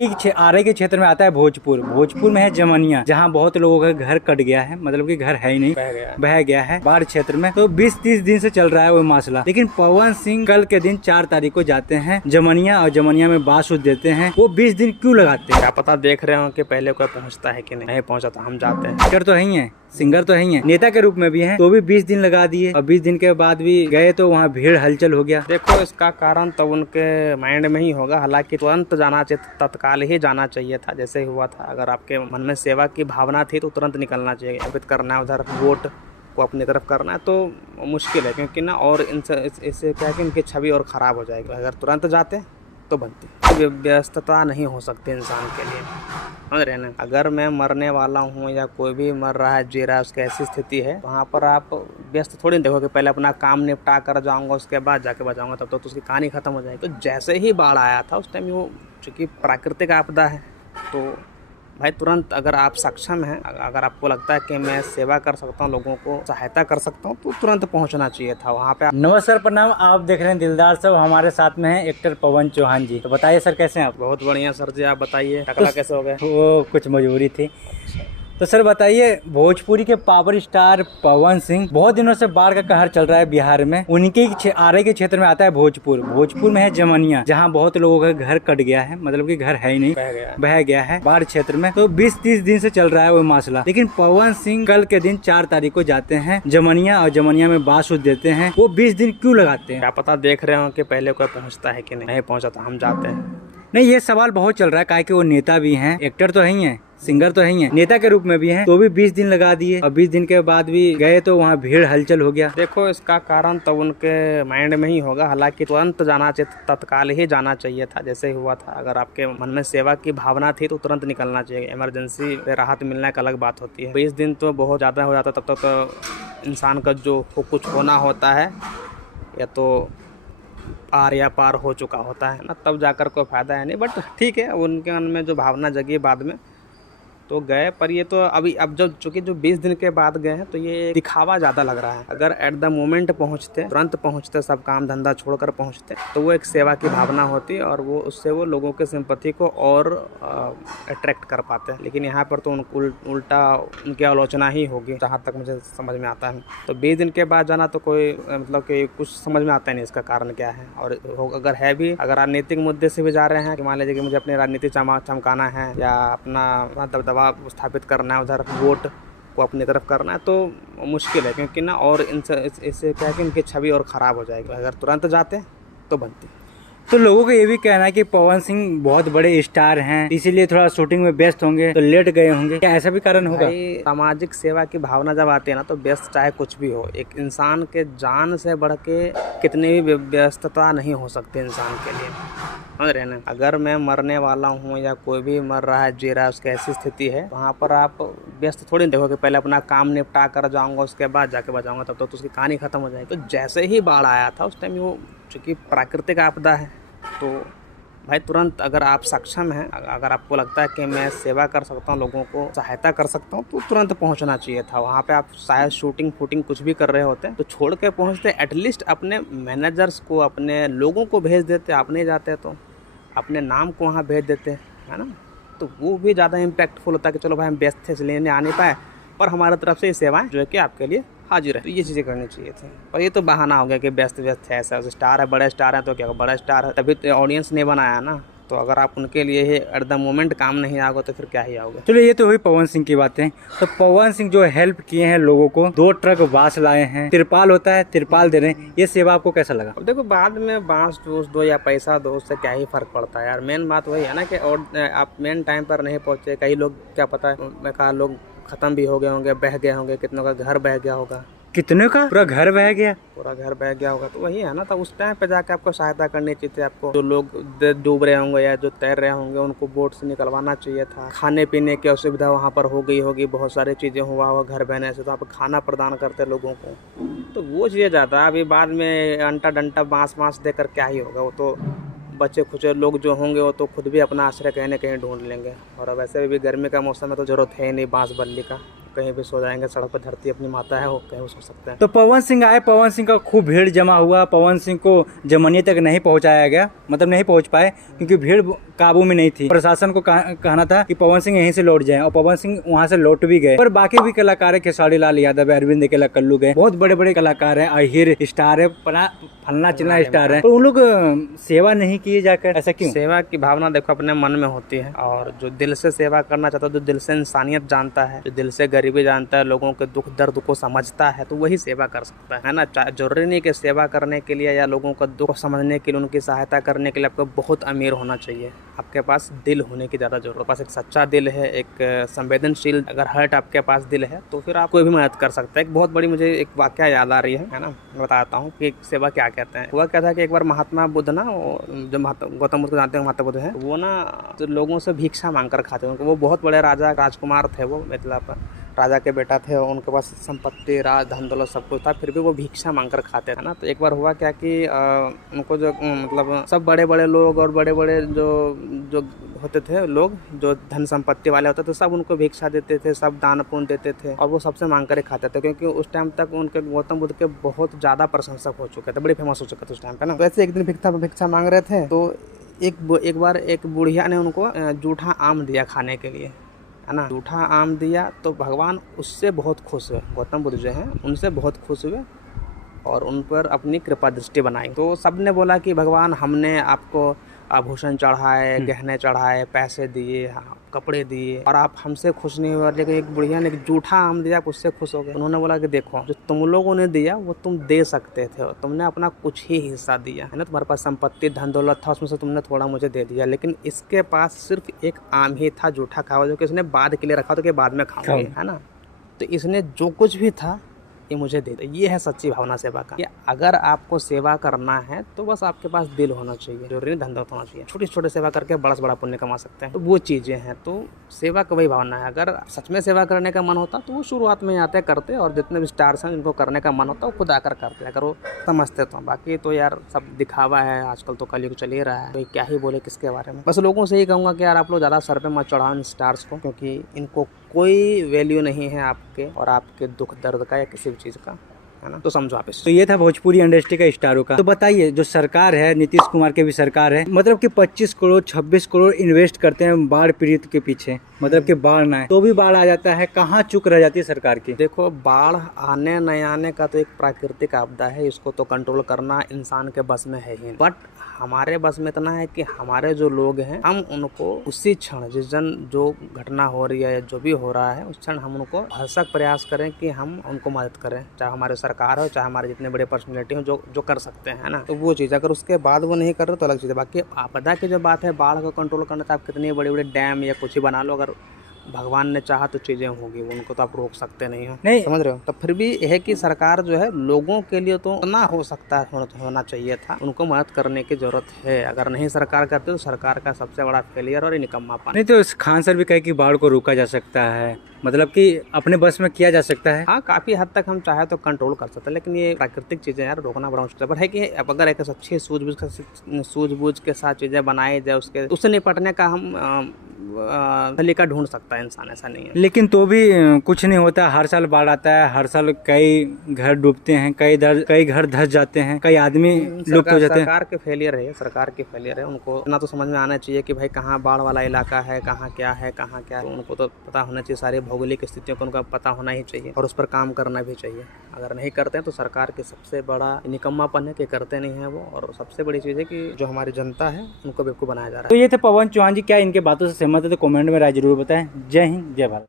आरे के क्षेत्र में आता है भोजपुर। भोजपुर में है जमनिया, जहाँ बहुत लोगों का घर कट गया है, मतलब कि घर है ही नहीं, बह गया है बाढ़ क्षेत्र में। तो 20-30 दिन से चल रहा है वो मसला। लेकिन पवन सिंह कल के दिन 4 तारीख को जाते हैं जमनिया और जमनिया में बांस देते हैं। वो 20 दिन क्यों लगाते हैं? क्या पता देख रहे हो कि पहले कोई पहुंचता है कि नहीं पहुंचा तो हम जाते हैं। एक्टर तो नहीं है, सिंगर तो नहीं है, नेता के रूप में भी है, तो भी 20 दिन लगा दिए और 20 दिन के बाद भी गए तो वहाँ भीड़ हलचल हो गया। देखो इसका कारण तो उनके माइंड में ही होगा। हालांकि तुरंत जाना चाहिए, तत्काल ही जाना चाहिए था जैसे हुआ था। अगर आपके मन में सेवा की भावना थी तो तुरंत निकलना चाहिए। अर्पित करना है, उधर वोट को अपनी तरफ करना है तो मुश्किल है, क्योंकि ना और इससे क्या है कि इनकी छवि और ख़राब हो जाएगी। अगर तुरंत जाते तो बनती। व्यस्तता नहीं हो सकती इंसान के लिए, समझ रहे ना। अगर मैं मरने वाला हूँ या कोई भी मर रहा है, जी रहा है, उसकी ऐसी स्थिति है, वहाँ पर आप व्यस्त थोड़ी देखो कि पहले अपना काम निपटा कर जाऊँगा उसके बाद जाके बचाऊँगा, तब तो उसकी कहानी खत्म हो जाएगी। तो जैसे ही बाढ़ आया था उस टाइम वो चूँकि प्राकृतिक आपदा है तो भाई तुरंत अगर आप सक्षम हैं, अगर आपको लगता है कि मैं सेवा कर सकता हूँ, लोगों को सहायता कर सकता हूँ, तो तुरंत पहुँचना चाहिए था वहाँ पे। नमस्कार, प्रणाम। आप देख रहे हैं दिलदार साहब, हमारे साथ में है एक्टर पवन चौहान जी। तो बताइए सर, कैसे हैं आप? बहुत बढ़िया सर जी, आप बताइए। टकला कैसे हो गए? वो कुछ मजबूरी थी। तो सर बताइए, भोजपुरी के पावर स्टार पवन सिंह, बहुत दिनों से बाढ़ का कहर चल रहा है बिहार में। उनके आरे के क्षेत्र में आता है भोजपुर। भोजपुर में है जमनिया, जहाँ बहुत लोगों का घर कट गया है, मतलब कि घर है ही नहीं, बह गया है बाढ़ क्षेत्र में। तो 20-30 दिन से चल रहा है वो मसला। लेकिन पवन सिंह कल के दिन 4 तारीख को जाते हैं जमनिया और जमनिया में बांस देते हैं। वो 20 दिन क्यों लगाते हैं? क्या पता देख रहे हो कि पहले कोई पहुँचता है कि नहीं पहुँचा तो हम जाते हैं। नहीं, ये सवाल बहुत चल रहा है, काहे कि वो नेता भी हैं, एक्टर तो नहीं है, सिंगर तो नहीं है, नेता के रूप में भी हैं, तो भी 20 दिन लगा दिए और 20 दिन के बाद भी गए तो वहाँ भीड़ हलचल हो गया। देखो इसका कारण तो उनके माइंड में ही होगा। हालांकि तुरंत जाना चाहिए, तत्काल ही जाना चाहिए था जैसे हुआ था। अगर आपके मन में सेवा की भावना थी तो तुरंत निकलना चाहिए। इमरजेंसी पे राहत मिलना एक अलग बात होती है। 20 दिन तो बहुत ज़्यादा हो जाता, तब तक तो इंसान का जो कुछ होना होता है या तो पार या पार हो चुका होता है ना, तब जाकर कोई फ़ायदा है नहीं। बट ठीक है, उनके मन में जो भावना जगी बाद में तो गए। पर ये तो अभी अब जो चूँकि जो 20 दिन के बाद गए हैं तो ये दिखावा ज़्यादा लग रहा है। अगर एट द मोमेंट पहुँचते, तुरंत पहुँचते, सब काम धंधा छोड़कर पहुँचते, तो वो एक सेवा की भावना होती और वो उससे वो लोगों के सिंपैथी को और अट्रैक्ट कर पाते हैं। लेकिन यहाँ पर तो उल्टा उनकी आलोचना ही होगी, जहाँ तक मुझे समझ में आता है। तो 20 दिन के बाद जाना तो कोई मतलब कि कुछ समझ में आता ही नहीं इसका कारण क्या है। और अगर है भी, अगर राजनीतिक मुद्दे से भी जा रहे हैं कि मान लीजिए कि मुझे अपनी राजनीति चमकाना है या अपना दबदबा स्थापित करना है, उधर वोट को अपनी तरफ करना है, तो मुश्किल है, क्योंकि ना और इससे क्या है कि इनकी छवि और ख़राब हो जाएगी। अगर तुरंत जाते तो बनती। तो लोगों का ये भी कहना है कि पवन सिंह बहुत बड़े स्टार हैं, इसीलिए थोड़ा शूटिंग में व्यस्त होंगे तो लेट गए होंगे। क्या ऐसा भी कारण होगा? सामाजिक सेवा की भावना जब आती है ना तो व्यस्त चाहे कुछ भी हो, एक इंसान के जान से बढ़ के कितनी भी व्यस्तता नहीं हो सकती इंसान के लिए, समझ रहे ना। अगर मैं मरने वाला हूँ या कोई भी मर रहा है, जी रहा है, उसकी ऐसी स्थिति है, वहाँ पर आप व्यस्त थोड़ी देखो कि पहले अपना काम निपटा कर जाऊँगा उसके बाद जाके बचाऊँगा, तब तो उसकी कहानी खत्म हो जाएगी। तो जैसे ही बाढ़ आया था उस टाइम वो चूँकि प्राकृतिक आपदा है तो भाई तुरंत अगर आप सक्षम हैं, अगर आपको लगता है कि मैं सेवा कर सकता हूँ, लोगों को सहायता कर सकता हूँ, तो तुरंत पहुँचना चाहिए था वहाँ पे। आप शायद शूटिंग कुछ भी कर रहे होते तो छोड़ के पहुँचते, एटलीस्ट अपने मैनेजर्स को, अपने लोगों को भेज देते। आप नहीं जाते तो अपने नाम को वहाँ भेज देते, है ना, तो वो भी ज़्यादा इम्पैक्टफुल होता है कि चलो भाई हम व्यस्त थे इसलिए नहीं आ नहीं पाए, पर हमारी तरफ से ये सेवाएं जो है कि आपके लिए हाजिर है। तो ये चीज़ें करनी चाहिए थी। पर ये तो बहाना हो गया कि व्यस्त है, ऐसा स्टार है, बड़े स्टार है तो क्या, बड़ा स्टार है तभी तो ऑडियंस ने बनाया ना। तो अगर आप उनके लिए ही एट द मोमेंट काम नहीं आओगे तो फिर क्या ही आओगे। चलो, ये तो हुई पवन सिंह की बातें। तो पवन सिंह जो हेल्प किए हैं लोगों को, 2 ट्रक बांस लाए हैं, तिरपाल होता है, तिरपाल दे रहे हैं, ये सेवा आपको कैसा लगा? अब देखो, बाद में बांस दो या पैसा दो, उससे क्या ही फर्क पड़ता है यार। मेन बात वही है ना कि और आप मेन टाइम पर नहीं पहुँचे। कई लोग क्या पता है, मैं कहा लोग ख़त्म भी हो गए होंगे, बह गए होंगे, कितनों का घर बह गया होगा। कितने का? पूरा घर बह गया? पूरा घर बह गया होगा। तो वही है ना, तो उस टाइम पे जाके आपको सहायता करनी चाहिए थी। आपको जो लोग डूब रहे होंगे या जो तैर रहे होंगे उनको बोट से निकलवाना चाहिए था। खाने पीने की असुविधा वहाँ पर हो गई होगी, बहुत सारी चीज़ें हुआ होगा घर बहने से, तो आप खाना प्रदान करते लोगों को, तो वो चीज़ें ज़्यादा। अभी बाद में अंटा डंटा बाँस देकर क्या ही होगा। वो तो बच्चे खुचे लोग जो होंगे वो तो खुद भी अपना आश्रय कहीं ना कहीं ढूंढ लेंगे। और अब वैसे भी गर्मी का मौसम है तो ज़रूरत है ही नहीं बाँस बल्ली का, कहीं भी सो जाएंगे, सड़क पर धरती अपनी माता है, वो कहीं भी सो सकते हैं। तो पवन सिंह आए, पवन सिंह का खूब भीड़ जमा हुआ, पवन सिंह को जमनिया तक नहीं पहुंचाया गया, मतलब नहीं पहुंच पाए क्योंकि भीड़ काबू में नहीं थी। प्रशासन को कहना था कि पवन सिंह यहीं से लौट जाएं और पवन सिंह वहां से लौट भी गए। पर बाकी भी कलाकार है, खेसारी लाल यादव है, अरविंद अकेला कल्लू गए, बहुत बड़े बड़े कलाकार हैं, अहिर स्टार है, फलना चिल्ला स्टार है, तो उन लोग सेवा नहीं किए जाकर, ऐसा क्यों? सेवा की भावना देखो अपने मन में होती है, और जो दिल से सेवा करना चाहता है, जो दिल से इंसानियत जानता है, जो दिल से गरीबी जानता है, लोगों के दुख दर्द को समझता है, तो वही सेवा कर सकता है ना। जरूरी नहीं कि सेवा करने के लिए या लोगों का दुख समझने के लिए, उनकी सहायता करने के लिए आपको बहुत अमीर होना चाहिए। आपके पास दिल होने की ज़्यादा जरूरत है। पास एक सच्चा दिल है, एक संवेदनशील अगर हार्ट आपके पास दिल है, तो फिर आप कोई भी मदद कर सकते हैं। एक बहुत बड़ी मुझे एक वाकया याद आ रही है ना, बताता हूँ कि सेवा क्या कहते हैं। हुआ क्या था कि एक बार महात्मा बुद्ध ना, जो गौतम बुद्ध को जानते हैं, महात्मा बुद्ध है, वो ना तो लोगों से भिक्षा मांग कर खाते हैं। वो बहुत बड़े राजा राजकुमार थे, वो मतलब राजा के बेटा थे, उनके पास संपत्ति, राज, धन दौलत सब कुछ था, फिर भी वो भिक्षा मांग कर खाते थे ना। तो एक बार हुआ क्या कि उनको जो मतलब सब बड़े बड़े लोग और बड़े बड़े जो होते थे लोग, जो धन संपत्ति वाले होते थे, सब उनको भिक्षा देते थे, सब दान पुण्य देते थे, और वो सबसे मांग कर खाते थे, क्योंकि उस टाइम तक उनके गौतम बुद्ध के बहुत ज़्यादा प्रशंसक हो चुके थे, बड़े फेमस हो चुके थे उस टाइम पे ना। वैसे एक दिन भिक्षा मांग रहे थे, तो एक बार एक बुढ़िया ने उनको जूठा आम दिया खाने के लिए, है ना। जूठा आम दिया तो भगवान उससे बहुत खुश हुए, गौतम बुद्ध जो हैं उनसे बहुत खुश हुए और उन पर अपनी कृपा दृष्टि बनाई। तो सबने बोला कि भगवान, हमने आपको आभूषण चढ़ाए, गहने चढ़ाए, पैसे दिए, कपड़े दिए, और आप हमसे खुश नहीं हुए। लेकिन एक बुढ़िया ने एक जूठा आम दिया, आप उससे खुश हो गए। उन्होंने बोला कि देखो, जो तुम लोगों ने दिया वो तुम दे सकते थे, तुमने अपना कुछ ही हिस्सा दिया है ना। तुम्हारे पास संपत्ति, धन दौलत था, उसमें से तुमने थोड़ा मुझे दे दिया, लेकिन इसके पास सिर्फ एक आम ही था जूठा खावा, जो कि इसने बाद के लिए रखा, तो कि बाद में खाओगे, है ना। तो इसने जो कुछ भी था ये मुझे दे दे। ये है सच्ची भावना सेवा का। कि अगर आपको सेवा करना है तो बस आपके पास दिल होना चाहिए, जरूरी नहीं धन दौलत होना चाहिए। छोटी छोटे सेवा करके बड़ा से बड़ा पुण्य कमा सकते हैं, तो वो चीज़ें हैं। तो सेवा का वही भावना है। अगर सच में सेवा करने का मन होता तो वो शुरुआत में आते करते, और जितने भी स्टार्स हैं जिनको करने का मन होता है वो खुद आकर करते, अगर वो समझते तो। बाकी तो यार सब दिखावा है, आजकल तो कलयुग चल ही रहा है, तो क्या ही बोले किसके बारे में। बस लोगों से ही कहूँगा कि यार आप लोग ज़्यादा सर पे मत चढ़ाओ इन स्टार्स को, क्योंकि इनको कोई वैल्यू नहीं है आपके और आपके दुख दर्द का या किसी भी चीज़ का, है ना। तो समझो आप इसे। तो ये था भोजपुरी इंडस्ट्री का स्टारों का। तो बताइए, जो सरकार है, नीतीश कुमार की भी सरकार है, मतलब कि 25 करोड़ 26 करोड़ इन्वेस्ट करते हैं बाढ़ पीड़ित के पीछे, मतलब कि बाढ़ ना आए तो भी बाढ़ आ जाता है, कहाँ चूक रह जाती है सरकार की? देखो, बाढ़ आने न आने का तो एक प्राकृतिक आपदा है, इसको तो कंट्रोल करना इंसान के बस में है ही, बट हमारे बस में इतना है कि हमारे जो लोग हैं, हम उनको उसी क्षण, जिस दिन जो घटना हो रही है, जो भी हो रहा है, उस क्षण हम उनको भरसक प्रयास करें कि हम उनको मदद करें, चाहे हमारे सरकार हो, चाहे हमारे जितने बड़े पर्सनैलिटी हो, जो कर सकते हैं, है ना। तो वो चीज़, अगर उसके बाद वो नहीं कर रहे तो अलग चीज़ है। बाकी आपदा की जो बात है, बाढ़ को कंट्रोल करना, तो आप कितने बड़े बड़े डैम या कुछ ही बना लो, अगर भगवान ने चाहा तो चीज़ें होगी, उनको तो आप रोक सकते नहीं हो, नहीं समझ रहे हो। तब फिर भी है कि सरकार जो है लोगों के लिए तो ना हो सकता है, होना चाहिए था, उनको मदद करने की जरूरत है। अगर नहीं सरकार करते तो सरकार का सबसे बड़ा फेलियर और निकम्मापन। नहीं तो खान सर भी कहे कि बाढ़ को रोका जा सकता है, मतलब कि अपने बस में किया जा सकता है। हाँ, काफ़ी हद तक हम चाहे तो कंट्रोल कर सकते हैं, लेकिन ये प्राकृतिक चीज़ें यार रोकना बड़ा मुश्किल है। कि अब अगर एक अच्छी सूझबूझ के साथ चीज़ें बनाई जाए, उससे निपटने का हम तरीका ढूंढ सकता है इंसान, ऐसा नहीं है। लेकिन तो भी कुछ नहीं होता, हर साल बाढ़ आता है, हर साल कई घर डूबते हैं, कई घर धंस जाते हैं, कई आदमी लुप्त हो जाते हैं। सरकार के फेलियर है, सरकार की फेलियर है। उनको इतना तो समझ में आना चाहिए कि भाई कहाँ बाढ़ वाला इलाका है, कहाँ क्या है, कहाँ क्या है, उनको तो पता होना चाहिए। सारी भौगोलिक स्थितियों को उनका पता होना ही चाहिए और उस पर काम करना भी चाहिए। अगर नहीं करते हैं तो सरकार की सबसे बड़ा निकम्मापन है कि करते नहीं है वो, और सबसे बड़ी चीज़ है कि जो हमारी जनता है उनको बेवकूफ़ बनाया जा रहा है। तो ये थे पवन चौहान जी। क्या इनके बातों से सहमत है तो कमेंट में राय जरूर बताएं। जय हिंद, जय भारत।